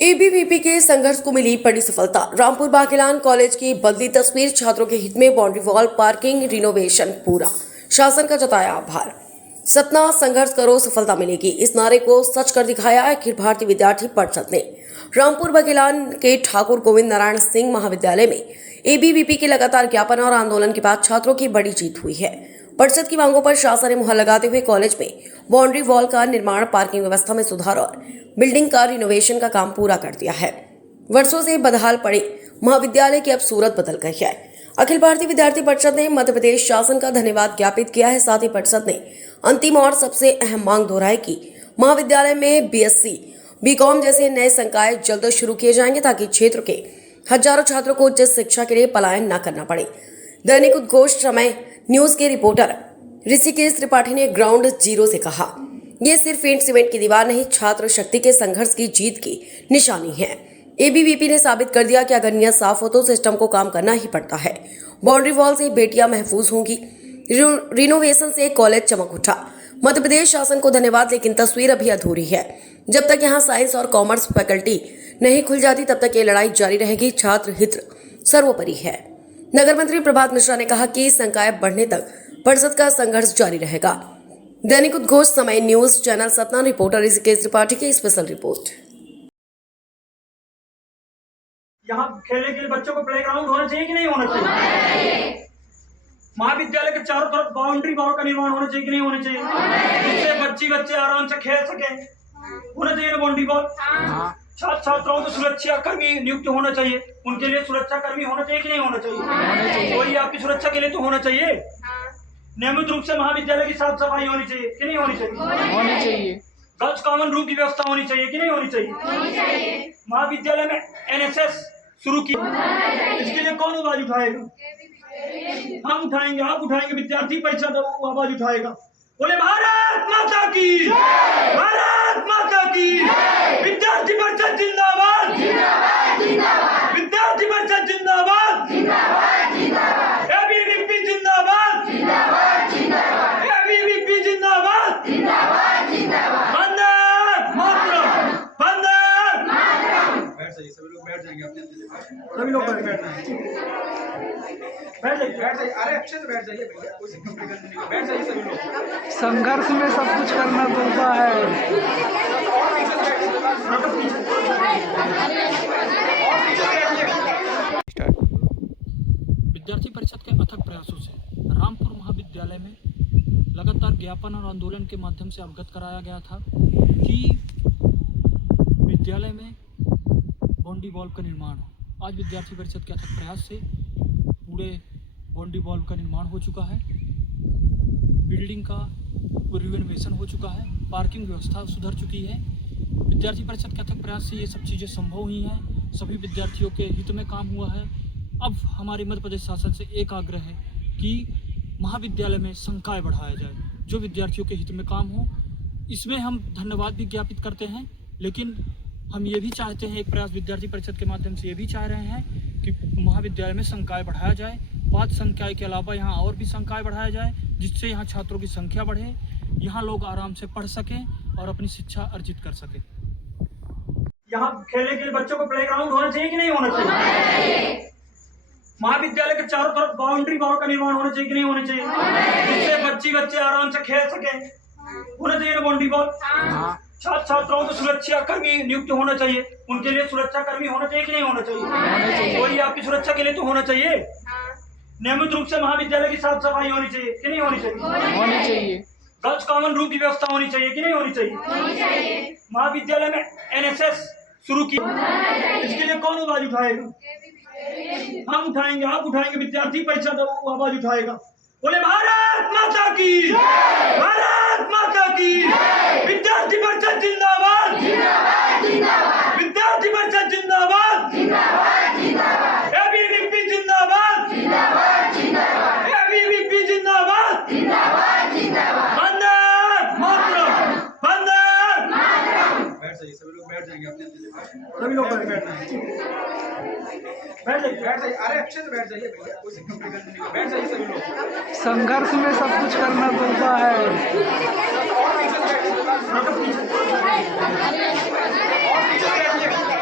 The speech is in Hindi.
एबीवीपी के संघर्ष को मिली बड़ी सफलता। रामपुर बागेलान कॉलेज की बदली तस्वीर, छात्रों के हित में बाउंड्री वॉल पार्किंग रिनोवेशन पूरा, शासन का जताया आभार। सतना संघर्ष करो सफलता मिलेगी, इस नारे को सच कर दिखाया अखिल भारतीय विद्यार्थी परिषद ने। रामपुर बागेलान के ठाकुर गोविंद नारायण सिंह महाविद्यालय में एबीवीपी के लगातार ज्ञापन और आंदोलन के बाद छात्रों की बड़ी जीत हुई है। परिषद की मांगों पर शासन ने मुहर लगाते हुए कॉलेज में बाउंड्री वॉल का निर्माण, पार्किंग व्यवस्था में सुधार और बिल्डिंग का रिनोवेशन का काम पूरा कर दिया है। वर्षों से बदहाल पड़े महाविद्यालय की अब सूरत बदल गई है। अखिल भारतीय विद्यार्थी परिषद ने मध्य प्रदेश शासन का धन्यवाद ज्ञापित किया है। साथ ही परिषद ने अंतिम और सबसे अहम मांग दोहराई कि महाविद्यालय में बीएससी, बीकॉम जैसे नए संकाय जल्द शुरू किए जाएंगे ताकि क्षेत्र के हजारों छात्रों को उच्च शिक्षा के लिए पलायन न करना पड़े। दैनिक उद्घोष समय न्यूज के रिपोर्टर ऋषिकेश त्रिपाठी ने ग्राउंड जीरो से कहा, ये सिर्फ ईंट सीमेंट की दीवार नहीं, छात्र शक्ति के संघर्ष की जीत की निशानी है। एबीवीपी ने साबित कर दिया कि अगर नीयत साफ हो तो सिस्टम को काम करना ही पड़ता है। बाउंड्री वॉल से बेटियां महफूज होंगी, रिनोवेशन से कॉलेज चमक उठा। मध्य प्रदेश शासन को धन्यवाद, लेकिन तस्वीर अभी अधूरी है। जब तक यहाँ साइंस और कॉमर्स फैकल्टी नहीं खुल जाती तब तक ये लड़ाई जारी रहेगी। छात्र हित सर्वोपरि है। नगर मंत्री प्रभात मिश्रा ने कहा कि संकाय बढ़ने तक परिषद का संघर्ष जारी रहेगा। दैनिक उद्घोष समय news channel Satna, reporter Rishikesh Tripathi की स्पेशल रिपोर्ट। यहाँ खेलने के लिए बच्चों को प्लेग्राउंड होना चाहिए कि नहीं होना चाहिए? महाविद्यालय के चारों तरफ बाउंड्री वॉल का निर्माण होना चाहिए कि नहीं होना चाहिए, जिससे बच्चे आराम से खेल सके। होना चाहिए ना बाउंड्री वॉल। छात्र छात्राओं को सुरक्षा कर्मी नियुक्त होना चाहिए, उनके लिए सुरक्षा कर्मी होना चाहिए कि नहीं होना चाहिए? कोई आपकी सुरक्षा के लिए तो होना चाहिए। नियमित रूप से महाविद्यालय की साफ सफाई होनी चाहिए कि नहीं होनी चाहिए? होनी चाहिए। गर्ल्स कॉमन रूम की व्यवस्था होनी चाहिए कि नहीं होनी चाहिए? होनी चाहिए। महाविद्यालय में एनएसएस शुरू की, इसके लिए कौन आवाज उठाएगा? हम उठाएंगे, आप उठाएंगे, विद्यार्थी परिषद आवाज उठाएगा। बोले भारत माता की, भारत माता की। विद्यार्थी परिषद जिंदाबाद, विद्यार्थी परिषद जिंदाबाद, एबीवीपी जिंदाबाद, एबीवीपी जिंदाबाद, वंदे मातरम, वंदे मातरम। बैठ जाइए, सभी लोग बैठ जाएंगे अपने, सभी लोग बैठना है। बैठ जाइए, अरे अच्छे से बैठ जाइए भैया, कोई कंप्लीकेशन नहीं, बैठ जाइए सभी लोग। संघर्ष में सब कुछ करना पड़ता है। विद्यार्थी परिषद के अथक प्रयासों से रामपुर महाविद्यालय में लगातार ज्ञापन और आंदोलन के माध्यम से अवगत कराया गया था कि विद्यालय में बाउंड्री वॉल का निर्माण हो। आज विद्यार्थी परिषद के अथक प्रयास से पूरे बाउंड्री वॉल का निर्माण हो चुका है, बिल्डिंग का रिनोवेशन हो चुका है, पार्किंग व्यवस्था सुधर चुकी है। विद्यार्थी परिषद के अथक प्रयास से ये सब चीज़ें संभव हुई हैं। सभी विद्यार्थियों के हित में काम हुआ है। अब हमारे मध्य प्रदेश शासन से एक आग्रह है कि महाविद्यालय में संकाय बढ़ाया जाए, जो विद्यार्थियों के हित में काम हो। इसमें हम धन्यवाद भी ज्ञापित करते हैं, लेकिन हम ये भी चाहते हैं, एक प्रयास विद्यार्थी परिषद के माध्यम से ये भी चाह रहे हैं कि महाविद्यालय में संकाय बढ़ाया जाए। 5 संकाय के अलावा यहाँ और भी संकाय बढ़ाया जाए, जिससे यहाँ छात्रों की संख्या बढ़े, यहाँ लोग आराम से पढ़ सकें और अपनी शिक्षा अर्जित कर सकें। यहाँ खेलने के लिए बच्चों को प्लेग्राउंड होना चाहिए कि नहीं होना चाहिए? महाविद्यालय के चारों तरफ बाउंड्री वॉल का निर्माण होना चाहिए कि नहीं होना चाहिए, जिससे बच्चे आराम से खेल सके। होना चाहिए ना बाउंड्री वॉल। छात्र छात्राओं को सुरक्षा कर्मी नियुक्त होना चाहिए, उनके लिए सुरक्षा कर्मी होना चाहिए कि नहीं होना चाहिए? कोई आपकी सुरक्षा के लिए तो होना चाहिए। नियमित रूप से महाविद्यालय की साफ सफाई होनी चाहिए कि नहीं होनी चाहिए? होनी चाहिए। गर्ल्स कॉमन रूम की व्यवस्था होनी चाहिए कि नहीं होनी चाहिए? महाविद्यालय में एनएसएस शुरू की, इसके लिए कौन आवाज उठाएगा? हम उठाएंगे, आप उठाएंगे, विद्यार्थी परिषद आवाज उठाएगा। बोले भारत माता की, भारत माता की। विद्यार्थी परिषद जिंदाबाद, विद्यार्थी परिषद जिंदाबाद, एबीवीपी जिंदाबाद, एबीवीपी जिंदाबाद, वंदे मातरम, वंदे मातरम। बैठ जाइए, सभी लोग बैठ जाएंगे अपने, सभी लोग बैठना है। बैठ जाइए। बैठ जाइए, अरे अच्छे से बैठ जाइए भैया, कोई कंप्लीकेशन नहीं है, बैठ जाइए सभी लोग। संघर्ष में सब कुछ करना पड़ता है। और पीछे से बैठिए, और पीछे से बैठिए।